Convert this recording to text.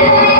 Thank you.